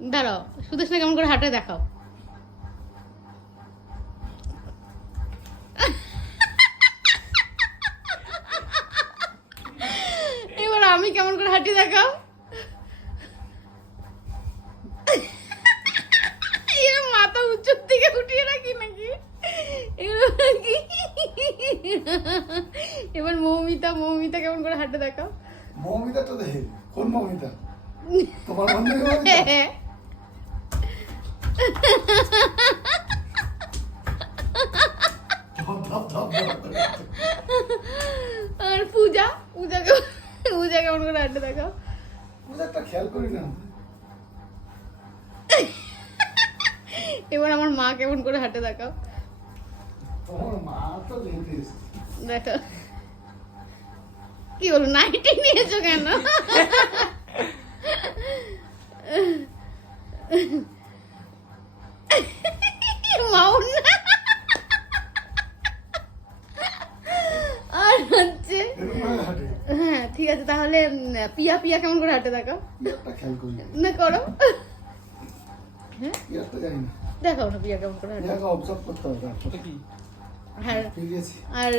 দাঁড়াও, সুদেশনা কেমন করে হাঁটে দেখাও। এবার আমি কেমন করে হাঁটি দেখাও। এর মাথা উঁচুর দিকে উঠিয়ে রাখি নাকি? এবার মৌমিতা কেমন করে হাঁটে দেখাও। মৌমিতা তো দেখে, কোন মৌমিতা? তোমার বান্ধবী মৌমিতা? ধপ ধপ ধপ ধপ করে। আর পূজা কেমন করে হাঁটে দেখাও। একটা খেয়াল করি না। এবার আমার মা কেমন করে হাঁটে দেখাও। তোমার মা তো লেটেস্ট। দেখো কি বলো, নাইটি নিয়েছো কেন? মাউন না। আর হচ্ছে এরকম ভাবে হাঁটে। হ্যাঁ ঠিক আছে, তাহলে পিয়া কেমন করে হাঁটে দেখাও। একটা খেয়াল করি না। না করো। হ্যাঁ ইয়ারটা জানি না। দেখাও না পিয়া কেমন করে হাঁটে। ইয়াকে অবজার্ভ করতে হবে। ওটা কি? আর ঠিক আছে। আর